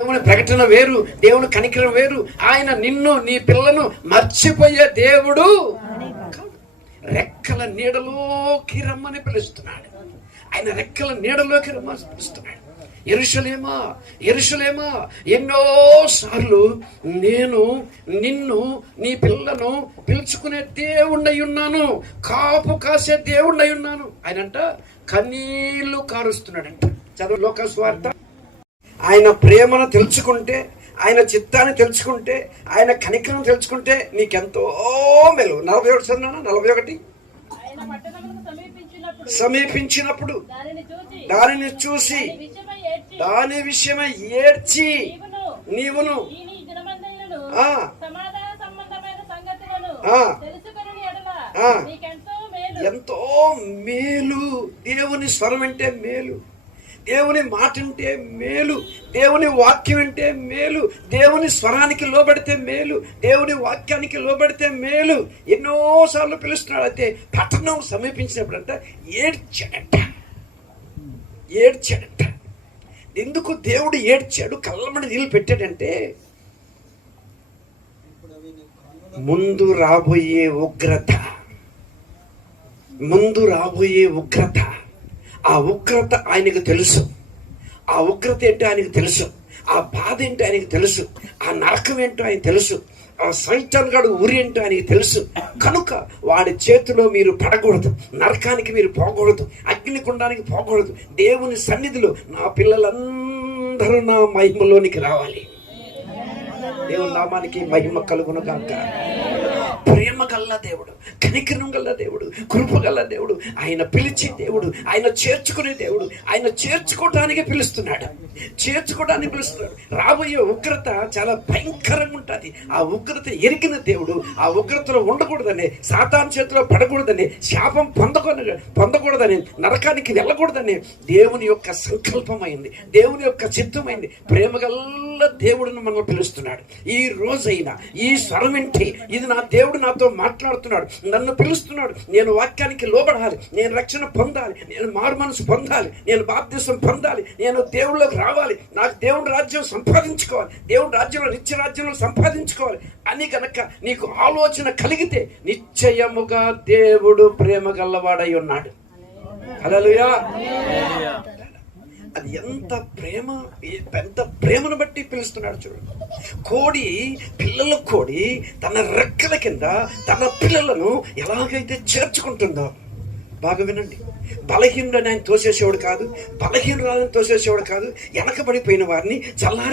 దేవుని ప్రకటన వేరు దేవుని కనికరం వేరు. ఆయన నిన్ను నీ పిల్లను మర్చిపోయే దేవుడు రెక్కల నీడలోకి రమ్మని పిలుస్తున్నాడు. ఆయన రెక్కల నీడలోకి రమ్మని పిలుస్తున్నాడు. ఎరుషలేమా ఎరుషలేమా ఎన్నో సార్లు నేను నిన్ను నీ పిల్లను పిలుచుకునే దేవుణ్ణై ఉన్నాను. కాపు కాసే దేవుణ్ణై ఉన్నాను. ఆయనంట కన్నీళ్ళు కారుస్తున్నాడంట. చదువు లోకస్వార్త ఆయన ప్రేమను తెలుసుకుంటే ఆయన చిత్తాన్ని తెలుసుకుంటే ఆయన కనికరం తెలుసుకుంటే నీకెంతో మెలు. నలభై ఒకటి చదివానా నలభై ఒకటి? సమీపించినప్పుడు దానిని చూసి దాని విషయమై ఏడ్చి నీవును ఎంతో మేలు. దేవుని స్వరం అంటే మేలు. దేవుని మాట వింటే మేలు దేవుని వాక్యం వింటే మేలు దేవుని స్వరానికి లోబడితే మేలు దేవుని వాక్యానికి లోబడితే మేలు. ఎన్నోసార్లు పిలుస్తున్నాడు. అయితే పట్టణం సమీపించినప్పుడంట ఏడ్చాడట. ఏడ్చాడట. ఎందుకు దేవుడు ఏడ్చాడు? కళ్ళమని నీళ్ళు పెట్టాడంటే ముందు రాబోయే ఉగ్రత. ముందు రాబోయే ఉగ్రత. ఆ ఉగ్రత ఆయనకు తెలుసు. ఆ ఉగ్రత ఏంటో ఆయనకు తెలుసు. ఆ బాధ ఏంటో ఆయనకు తెలుసు. ఆ నరకం ఏంటో ఆయన తెలుసు. ఆ సైతాన్ గడు ఉరి ఏంటో ఆయనకి తెలుసు. కనుక వాడి చేతిలో మీరు పడకూడదు. నరకానికి మీరు పోకూడదు. అగ్నికుండానికి పోకూడదు. దేవుని సన్నిధిలో నా పిల్లలందరూ నా మహిమలోనికి రావాలి. దేవుని నామానికి మహిమ కలుగును కాక ప్రేమ గల్ల దేవుడు కనికరం గల్ల దేవుడు కృప గల్ల దేవుడు ఆయన పిలిచే దేవుడు ఆయన చేర్చుకునే దేవుడు ఆయన చేర్చుకోవడానికి పిలుస్తున్నాడు. చేర్చుకోవడానికి పిలుస్తున్నాడు. రాబోయే ఉగ్రత చాలా భయంకరంగా ఉంటుంది. ఆ ఉగ్రత ఎరిగిన దేవుడు ఆ ఉగ్రతలో ఉండకూడదని సాతాన్ చేతిలో పడకూడదని శాపం పొందకూడదు పొందకూడదని నరకానికి వెళ్ళకూడదని దేవుని యొక్క సంకల్పమైంది. దేవుని యొక్క చిత్తమైంది. ప్రేమగల్ల దేవుడిని మనం పిలుస్తున్నాడు. ఈ రోజైనా ఈ స్వరం ఇది నా దేవుడు నాతో మాట్లాడుతున్నాడు నన్ను పిలుస్తున్నాడు. నేను వాక్యానికి లోబడాలి నేను రక్షణ పొందాలి నేను మారు మనసు పొందాలి నేను బాప్తిసం పొందాలి నేను దేవుళ్ళకి రావాలి నాకు దేవుడి రాజ్యం సంపాదించుకోవాలి దేవుడి రాజ్యంలో నిత్య రాజ్యంలో సంపాదించుకోవాలి అని గనక నీకు ఆలోచన కలిగితే నిశ్చయముగా దేవుడు ప్రేమ గల్లవాడై ఉన్నాడు. హల్లెలూయా. అది ఎంత ప్రేమ పెద్ద ప్రేమను బట్టి పిలుస్తున్నాడు చూడు. కోడి పిల్లల కోడి తన రెక్కల కింద తన పిల్లలను ఎలాగైతే చేర్చుకుంటుందో బాగా వినండి. బలహీనుడని ఆయన తోసేసేవాడు కాదు బలహీనురాలని తోసేసేవాడు కాదు వెనకబడిపోయిన వారిని చల్లారి